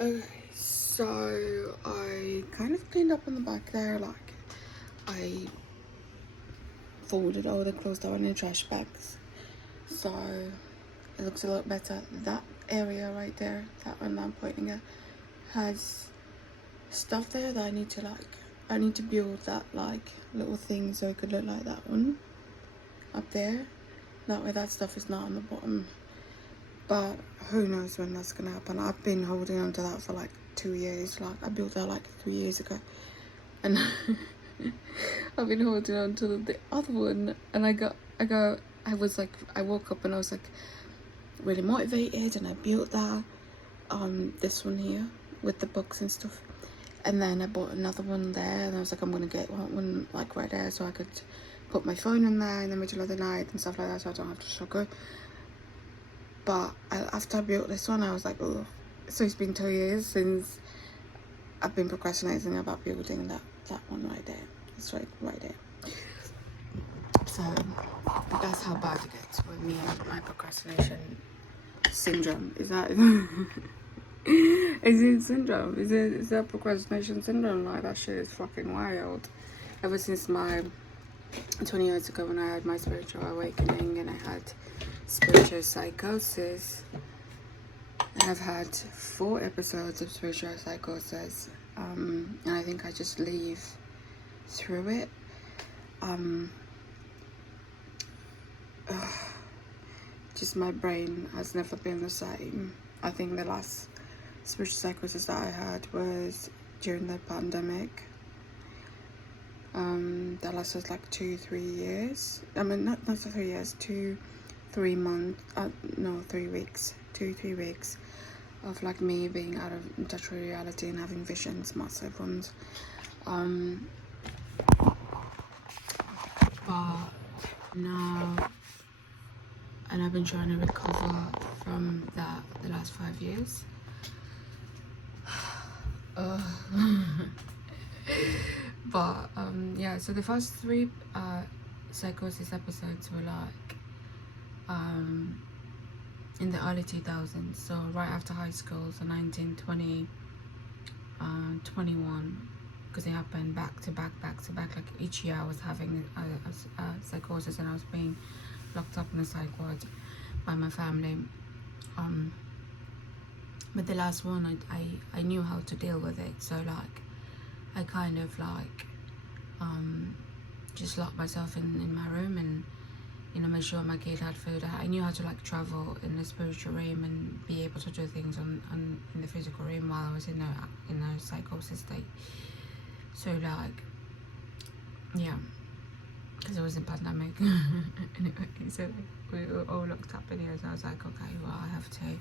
Okay, so I kind of cleaned up on the back there, like I folded all the clothes down in trash bags, so it looks a lot better. That area right there, that one that I'm pointing at, has stuff there that I need to build that like little thing so it could look like that one up there. That way that stuff is not on the bottom. But who knows when that's gonna happen. I've been holding on to that for like 2 years. Like I built that like 3 years ago, and I've been holding on to the other one. And I woke up and I was like really motivated, and I built that this one here with the books and stuff. And then I bought another one there, and I was like, I'm gonna get one like right there so I could put my phone in there in the middle of the night and stuff like that, so I don't have to struggle. But after I built this one, I was like, oh, so it's been 2 years since I've been procrastinating about building that one right there. It's right there. So that's how bad it gets with me and my procrastination syndrome. Is that is it syndrome? Is that procrastination syndrome? Like that shit is fucking wild. Ever since my 20 years ago when I had my spiritual awakening and I had spiritual psychosis, I've had 4 episodes of spiritual psychosis, and I think I just live through it. Just my brain has never been the same. I think the last spiritual psychosis that I had was during the pandemic. That lasted like 2-3 years. I mean, not 3 years, 3 months, 3 weeks, 2-3 weeks of like me being out of touch with reality and having visions, massive ones. But now, and I've been trying to recover from that the last 5 years. But yeah, so the first 3 psychosis episodes were like in the early 2000s, so right after high school, so 19, 20, 21, because they happened back to back. Like each year I was having a psychosis, and I was being locked up in the psych ward by my family. But the last one, I knew how to deal with it, so like I kind of like just locked myself in my room and, you know, made sure my kid had food. I knew how to like travel in the spiritual realm and be able to do things in the physical realm while I was in a psychosis state. So like, yeah, because it was a pandemic. Anyway, so we were all locked up in here, so I was like, okay, well, I have to.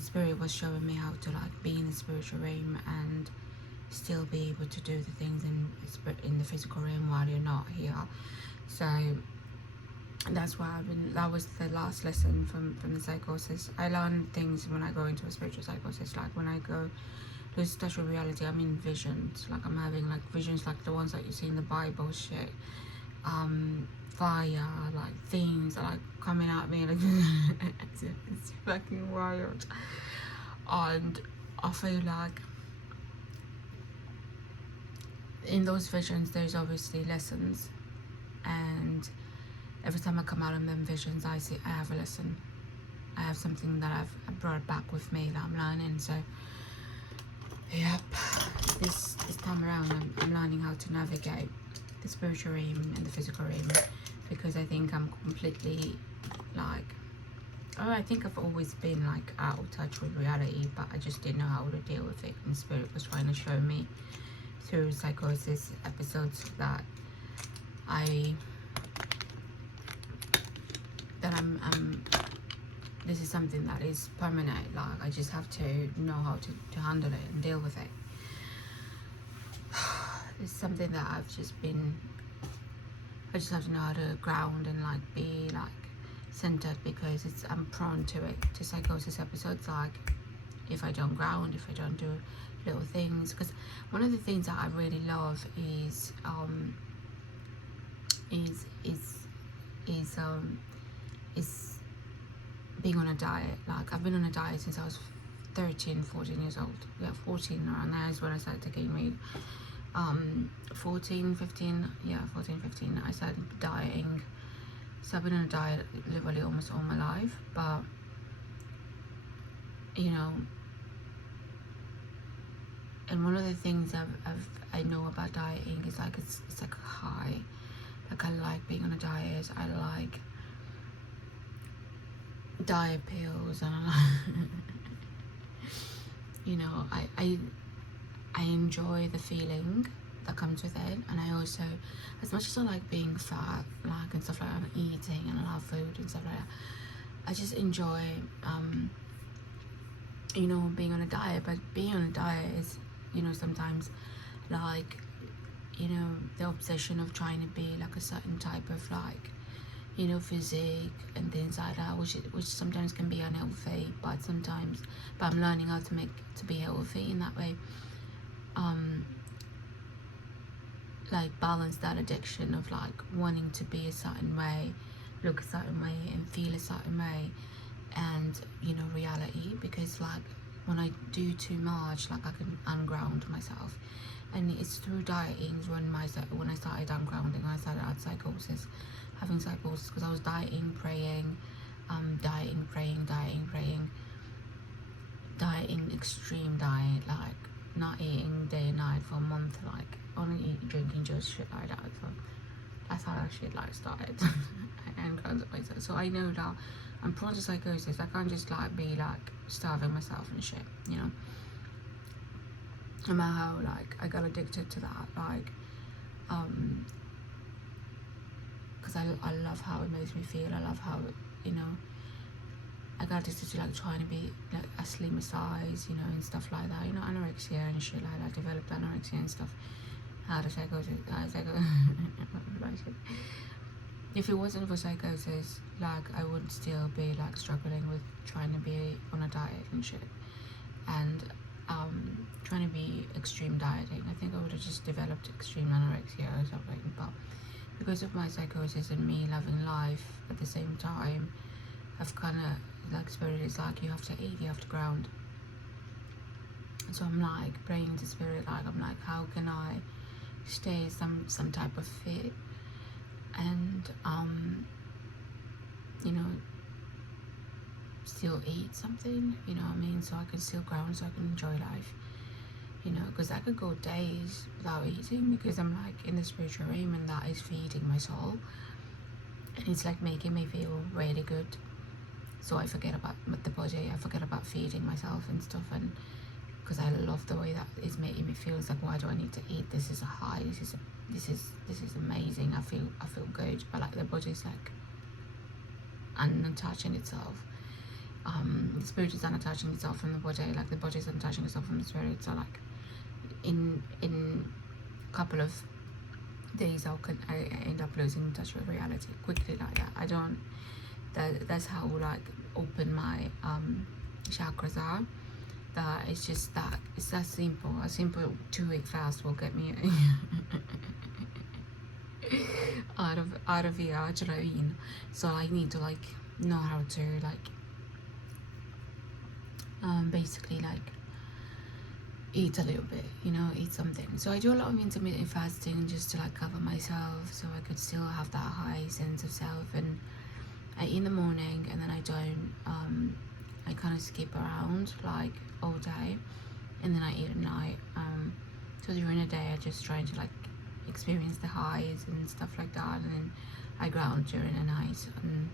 Spirit was showing me how to like be in the spiritual realm and still be able to do the things in the physical realm while you're not here. So that's why that was the last lesson from the psychosis. I learn things when I go into a spiritual psychosis, like when I go lose touch with reality, I'm in visions, like I'm having like visions like the ones that you see in the Bible shit. Fire, like things are like coming at me, like it's fucking wild. And I feel like in those visions there's obviously lessons, and every time I come out of them visions, I have a lesson. I have something that I've brought back with me that I'm learning. So yep, this time around I'm learning how to navigate the spiritual realm and the physical realm, because I think I'm completely like, I think I've always been like out of touch with reality, but I just didn't know how to deal with it, and Spirit was trying to show me through psychosis episodes that I'm this is something that is permanent. Like I just have to know how to handle it and deal with it. It's something that I just have to know how to ground and like be like centered, because I'm prone to it, to psychosis episodes. Like if I don't ground, if I don't do little things, because one of the things that I really love is being on a diet. Like I've been on a diet since I was 13, 14 years old. Yeah, 14 around there is when I started to gain weight. 14, 15, yeah, 14, 15, I started dieting. So I've been on a diet literally almost all my life, but you know, and one of the things I know about dieting is like it's like a high. Like I like being on a diet. I like diet pills, and you know, I enjoy the feeling that comes with it, and I also, as much as I like being fat, like and stuff like that, and eating and I love food and stuff like that, I just enjoy you know, being on a diet. But being on a diet is, you know, sometimes like, you know, the obsession of trying to be like a certain type of like, you know, physique and things like that, which sometimes can be unhealthy, but I'm learning how to be healthy in that way. Like balance that addiction of like wanting to be a certain way, look a certain way, and feel a certain way, and you know, reality. Because like when I do too much, like I can unground myself, and it's through dieting when I started ungrounding. I started out having psychosis, because I was dieting, praying, dieting, extreme diet, like not eating day and night for a month, like only eating, drinking, just shit like that. So that's how that shit like started. And grounded myself. So I know that I'm prone to psychosis. I can't just like be like starving myself and shit, you know. No matter how like I got addicted to that, like because I love how it makes me feel. I love how, you know, I got addicted to like trying to be like a slimmer size, you know, and stuff like that, you know, anorexia and shit like that. Developed anorexia and stuff. How does psychosis? If it wasn't for psychosis, like I would still be like struggling with trying to be on a diet and shit, and trying to be extreme dieting. I think I would have just developed extreme anorexia or something. But because of my psychosis and me loving life at the same time, I've kind of like, spirit is like, you have to eat, you have to ground. So I'm like praying to spirit, like I'm like, how can I stay some type of fit, and you know, still eat something, you know what I mean, so I can still ground, so I can enjoy life, you know, because I could go days without eating, because I'm like in the spiritual realm, and that is feeding my soul, and it's like making me feel really good. So I forget about the body, I forget about feeding myself and stuff, and because I love the way that is making me feel. It's like, why do I need to eat? This is a high. This is amazing. I feel good, but like the body's like unattaching itself. The spirit is unattaching itself from the body. Like the body is unattaching itself from the spirit. So like in a couple of days, I end up losing touch with reality quickly like that. I don't. That's how like open my chakras are. That it's just that it's that simple. A simple 2-week fast will get me out of here. Do you know what I mean? So I need to like know how to like basically like eat a little bit, you know, eat something. So I do a lot of intermittent fasting just to like cover myself, so I could still have that high sense of self. And I eat in the morning, and then I don't I kind of skip around like all day, and then I eat at night. So during the day I just try to like experience the highs and stuff like that, and then I ground during the night, and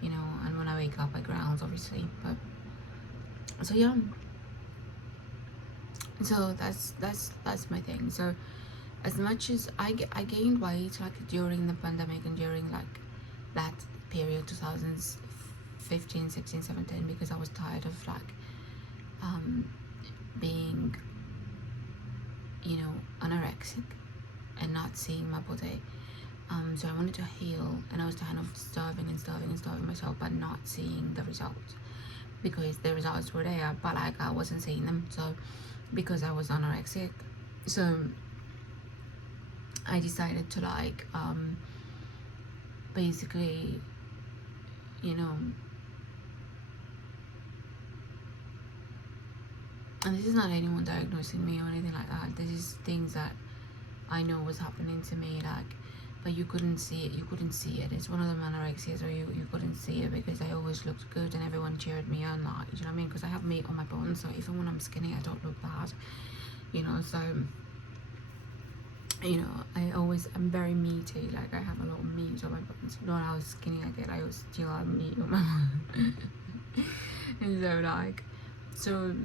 you know, and when I wake up I ground obviously. But so yeah, so that's my thing. So as much as I gained weight like during the pandemic and during like that period 2015, 16, 17, because I was tired of like being, you know, anorexic and not seeing my body. So I wanted to heal, and I was kind of starving myself, but not seeing the results, because the results were there, but like I wasn't seeing them. So because I was anorexic, so I decided to like basically, you know, and this is not anyone diagnosing me or anything like that, this is things that I know was happening to me, like, but you couldn't see it. It's one of them anorexias where you couldn't see it because I always looked good and everyone cheered me on, like, you know what I mean, because I have meat on my bones, so even when I'm skinny I don't look bad, you know. So, you know, I'm very meaty, like I have a lot of meat on my bones. Not how skinny I get, I still have meat on my bones. And so, like, so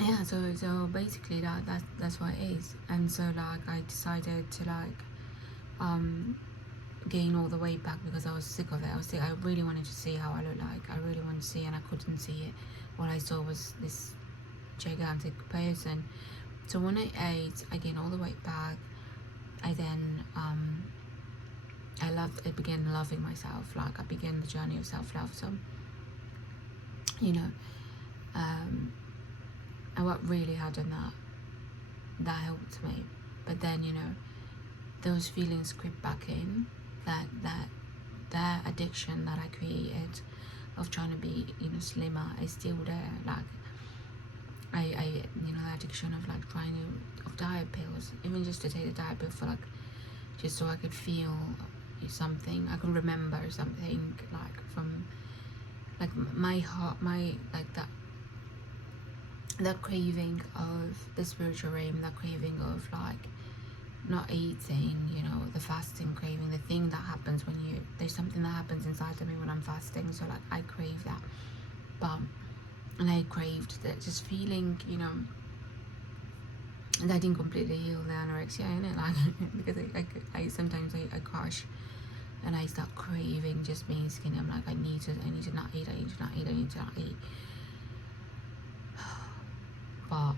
yeah, so basically that's what it is. And so, like, I decided to, like, gain all the weight back because I was sick of it. I really wanted to see how I look like. I really wanted to see, and I couldn't see it. What I saw was this gigantic person. So when I ate, I gained all the weight back. I then I began loving myself. Like, I began the journey of self-love. So, you know, and what really had done that helped me. But then, you know, those feelings creep back in, that addiction that I created of trying to be, you know, slimmer is still there. Like, I you know, the addiction of, like, of diet pills, even just to take a diet pill for, like, just so I could feel something, I could remember something, like, from, like, my heart, like, that craving of the spiritual realm, that craving of, like, not eating, you know, the fasting craving, the thing that happens when there's something that happens inside of me when I'm fasting. So, like, I crave that, and I craved that, just feeling, you know, and I didn't completely heal the anorexia in it, like, because I sometimes I crash and I start craving just being skinny. I'm like, I need to not eat, I need to not eat. But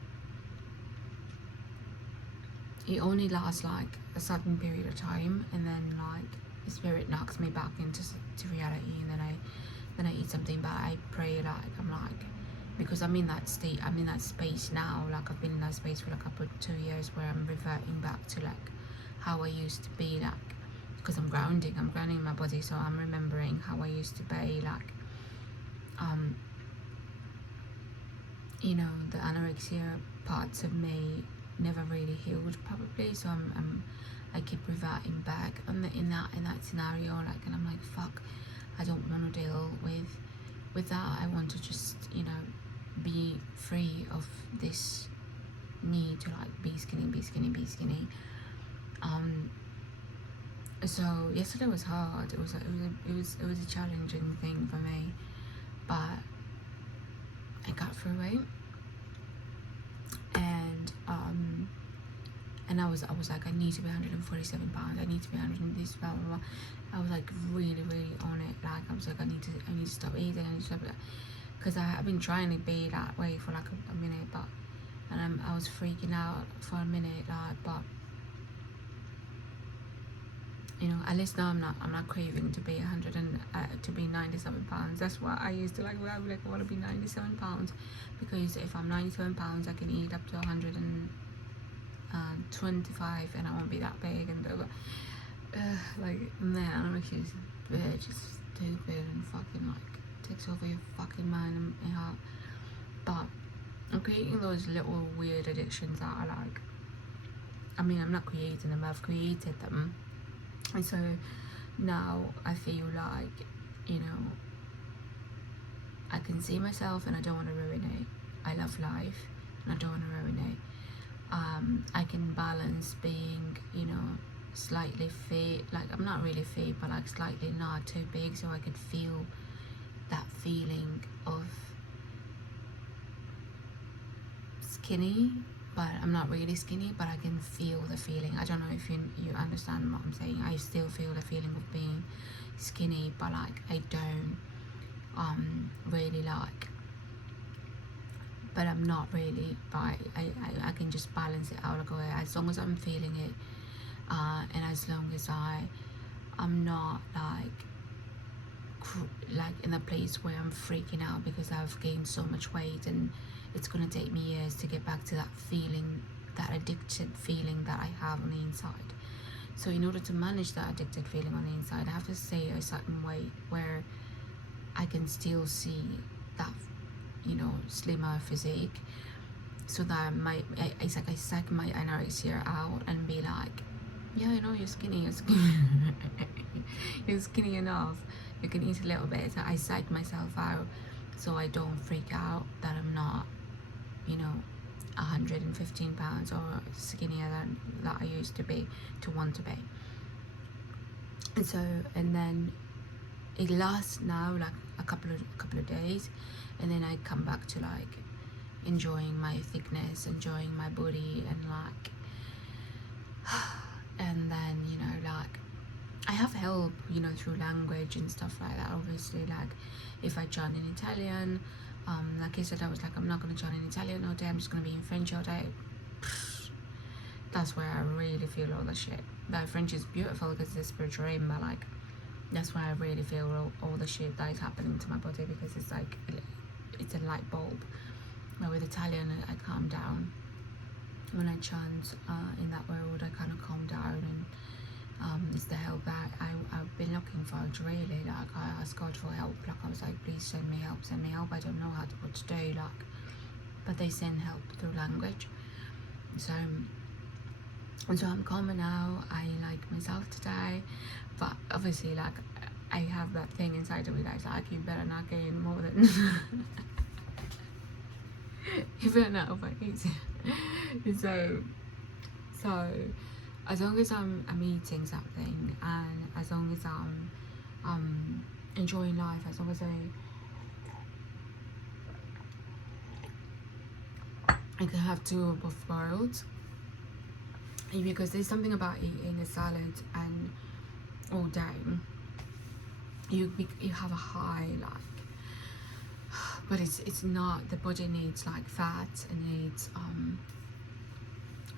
it only lasts, like, a certain period of time, and then, like, the spirit knocks me back into reality, and then I eat something. But I pray, like, I'm like, because I'm in that state, I'm in that space now, like, I've been in that space for, like, a couple 2 years where I'm reverting back to, like, how I used to be, like, because I'm grounding my body, so I'm remembering how I used to be, like, you know, the anorexia parts of me never really healed, probably. So I keep reverting back in that scenario, like, and I'm like, fuck, I don't want to deal with that. I want to just, you know, be free of this need to, like, be skinny. So yesterday was hard. It was a challenging thing for me, but I got through it. And I was like, I need to be 147 pounds, I need to be 100 this, blah blah blah. I was, like, really on it. Like, I was like, I need to stop eating, I need to stop it, because I've been trying to be that way for, like, a minute, but, and I was freaking out for a minute, like, but, you know, at least now I'm not craving to be 97 pounds. That's what I used to like. I would, like, I want to be 97 pounds, because if I'm 97 pounds, I can eat up to 125, and I won't be that big. And like, man, I'm actually just stupid and fucking, like, takes over your fucking mind and heart. But I'm creating those little weird addictions that are, like, I mean, I'm not creating them, I've created them. And so now I feel like, you know, I can see myself and I don't want to ruin it. I love life and I don't want to ruin it. I can balance being, you know, slightly fit, like, I'm not really fit, but, like, slightly not too big, so I could feel that feeling of skinny, but I'm not really skinny, but I can feel the feeling. I don't know if you understand what I'm saying. I still feel the feeling of being skinny, but, like, I don't really, like, but I'm not really, but I can just balance it out, like, as long as I'm feeling it, and as long as I'm not, like in a place where I'm freaking out because I've gained so much weight, and it's gonna take me years to get back to that feeling, that addicted feeling that I have on the inside. So in order to manage that addicted feeling on the inside, I have to stay a certain weight where I can still see that you know, slimmer physique, so that it's like I psych my anorexia out and be like, yeah, you know, you're skinny, you're skinny enough, you can eat a little bit. So I psych myself out so I don't freak out that I'm not, you know, 115 pounds or skinnier than that I used to be, to want to be. And so, and then it lasts now like a couple of days, and then I come back to like enjoying my thickness, enjoying my body, and like and then, you know, like I have help, you know, through language and stuff like that. Obviously, like if I chant in Italian, like I said, I was like, I'm not gonna chant in Italian all day, I'm just gonna be in French all day. That's where I really feel all the shit. That French is beautiful because it's a spiritual aim, but like that's where I really feel all the shit that is happening to my body, because it's like, it's a light bulb. But with Italian, I calm down. When I chant in that world, I kind of calm down, and it's the help that I've been looking for. It's really like, I asked God for help. Like I was like, please send me help, send me help. I don't know what to do. Like, but they send help through language. So, and so I'm calmer now. I like myself today, but obviously, like I have that thing inside of me that's like, you better not gain more than you better not overeat. So as long as I'm eating something, and as long as I'm enjoying life, as long as I can have two of both worlds. Because there's something about eating a salad and all day, you have a high, like, but it's not, the body needs like fat, and needs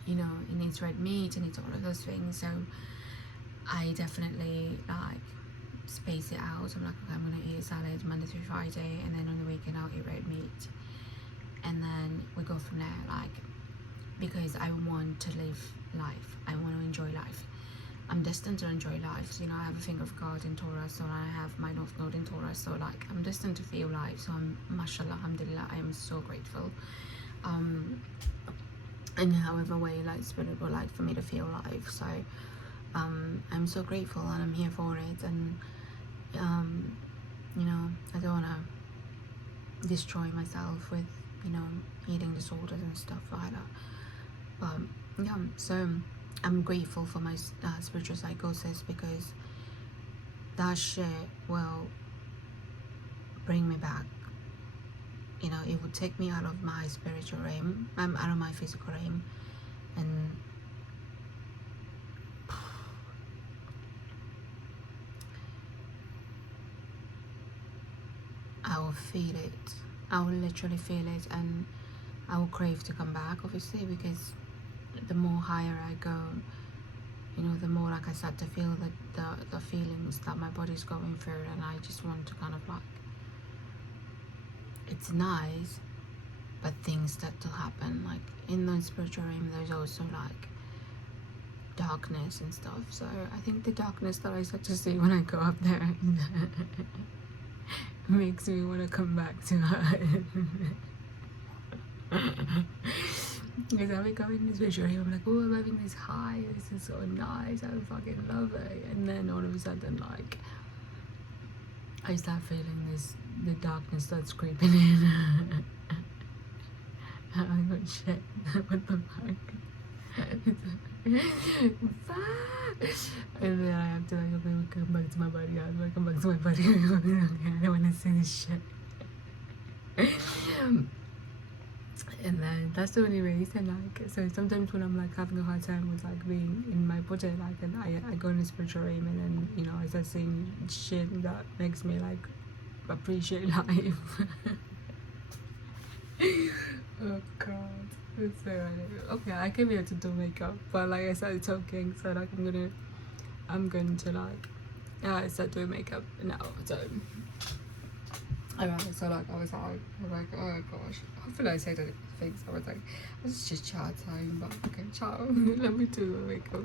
you know, it needs red meat, and needs all of those things. So I definitely like space it out. I'm like, okay, I'm gonna eat a salad Monday through Friday, and then on the weekend I'll eat red meat, and then we go from there. Like, because I want to live life, I want to enjoy life. I'm destined to enjoy life. So, you know, I have a finger of God in Torah, so I have my North Node in Torah, so like I'm destined to feel life. So I'm, mashallah, alhamdulillah, I am so grateful. In however way, like Spirit would like for me to feel life. So I'm so grateful, and I'm here for it. And you know, I don't want to destroy myself with, you know, eating disorders and stuff like that. But yeah, so I'm grateful for my spiritual psychosis, because that shit will bring me back. You know, it would take me out of my spiritual realm, out of my physical realm, and I will feel it. I will literally feel it, and I will crave to come back, obviously, because the more higher I go, you know, the more like I start to feel the feelings that my body's going through, and I just want to kind of like, it's nice, but things start to happen. Like in the spiritual realm, there's also like darkness and stuff. So I think the darkness that I start to see when I go up there makes me want to come back to her. Because I'll be coming in this visual, I'm like, oh, I'm having this high, this is so nice, I fucking love it. And then all of a sudden, like, I start feeling the darkness starts creeping in. Oh my god, shit, what the fuck? And then I have to like, okay, come back to my body, come back to my body. Okay, I don't want to see this shit. And then that's the only reason, like, so sometimes when I'm like having a hard time with like being in my body, like, and I go in the spiritual realm, and then, you know, I start seeing shit that makes me like appreciate life. Oh god, it's so funny. Okay, I came here to do makeup, but like I started talking, so like I'm going to like start doing makeup now. So alright, so like I was like, oh gosh, hopefully I said things. I was like, let's just chat time, but okay, ciao. Let me do the makeup.